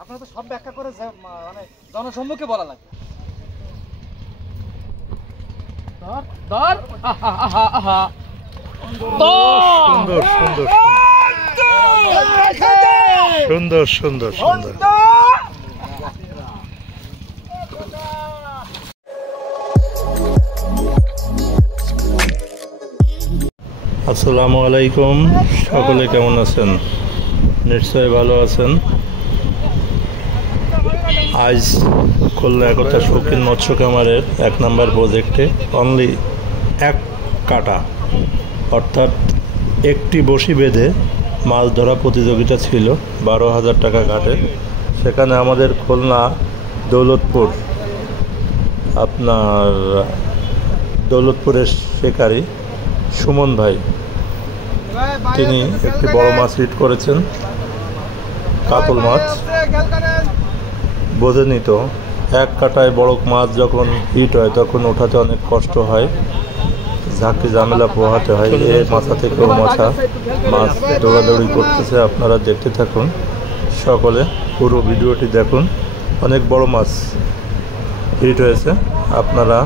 আপনারা তো সব ব্যাখ্যা করে মানে জনসম্মুখে বলা লাগবে। সুন্দর সুন্দর সুন্দর। আসসালামু আলাইকুম, সকলে কেমন আছেন? নিশ্চয়ই ভালো আছেন। আজ খুলনা একতা শৌখিন মৎস্য খামারের 1 নম্বর প্রজেক্টে অনলি 1 কাটা অর্থাৎ একটি বসি বেঁধে মাছ ধরা প্রতিযোগিতা ছিল 12,000 টাকা ঘাটে। সেখানে আমাদের খুলনা দৌলতপুর দৌলতপুরের শিকারী সুমন ভাই, তিনি একটি বড় মাছ হিট করেছেন, কাতল মাছ। বোঝেনি তো, 1 কাটায় বড় মাছ যখন হিট হয় তখন ওঠাতে অনেক কষ্ট হয়, ঝাঁকি ঝামেলা পোহাতে হয়। এই মাথা থেকেও মাছ দৌড়াদৌড়ি করতেছে। আপনারা দেখতে থাকুন, সকলে পুরো ভিডিওটি দেখুন। অনেক বড় মাছ হিট হয়েছে, আপনারা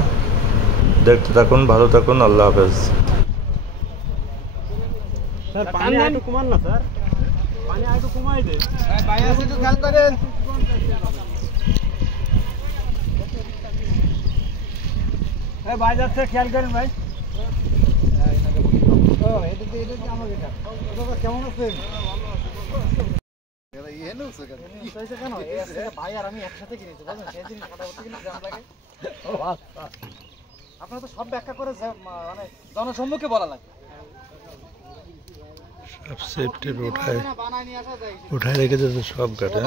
দেখতে থাকুন, ভালো থাকুন। আল্লাহ হাফেজ। স্যার পানি একটু কমান না স্যার, পানি একটু কমাই দেন। ভাই আছে একটু খেয়াল করেন। এই ভাই যাচ্ছে, খেয়াল করেন ভাই। ও এটা আমাকে এটা দাদা কেমন আছেন? এরা এনে আছে কেন? কইছে কেন? ভাই আর আমি একসাথে কিনেছি, বুঝলেন? সেদিন কাটা করতে গেলে জাম লাগে। ও আচ্ছা, আপনারা তো সব ব্যাখ্যা করে মানে জনসম্মুখে বলা লাগবে। সব সেফটি উঠায় রেখেছে তো সব কাটা।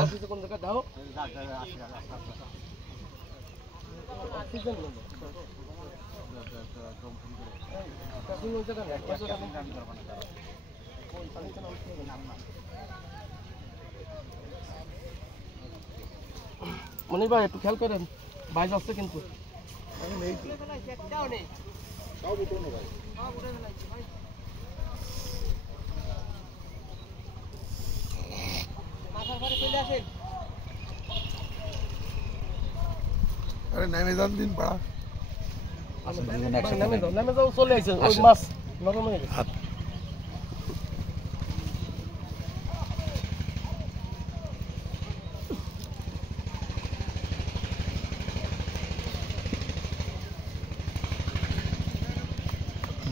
মনির ভাই একটু খেয়াল করেন, ভাই যাচ্ছে কিন্তু। আরে নেমে যান দিন পাড়া, নেমে যাও, চলে আসছে ওই মাছ নরম হয়ে গেছে।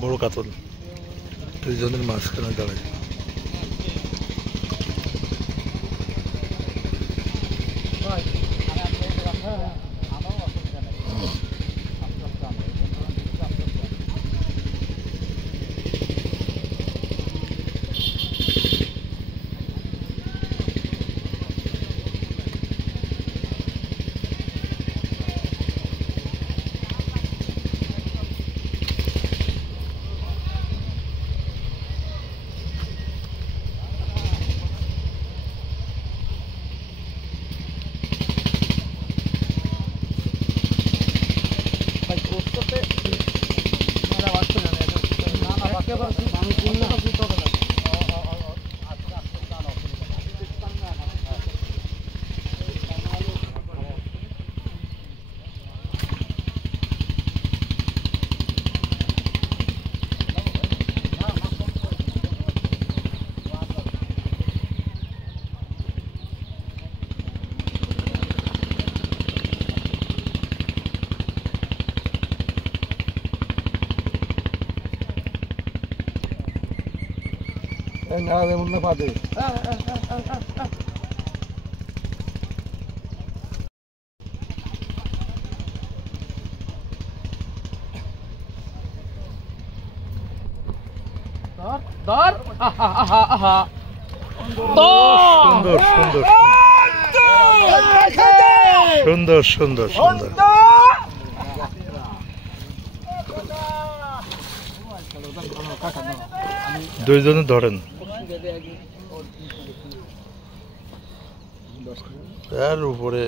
বড় কাতল দুইজনের মাঝখানে দাঁড়ায়। না এমন না পাবে। সুন্দর সুন্দর সুন্দর। দুইজনে ধরেন, এর উপরে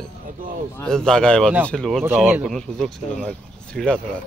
জায়গায় বাঁধিছিল, ওর যাওয়ার কোনো সুযোগ ছিল না, ছিঁড়া ছাড়া।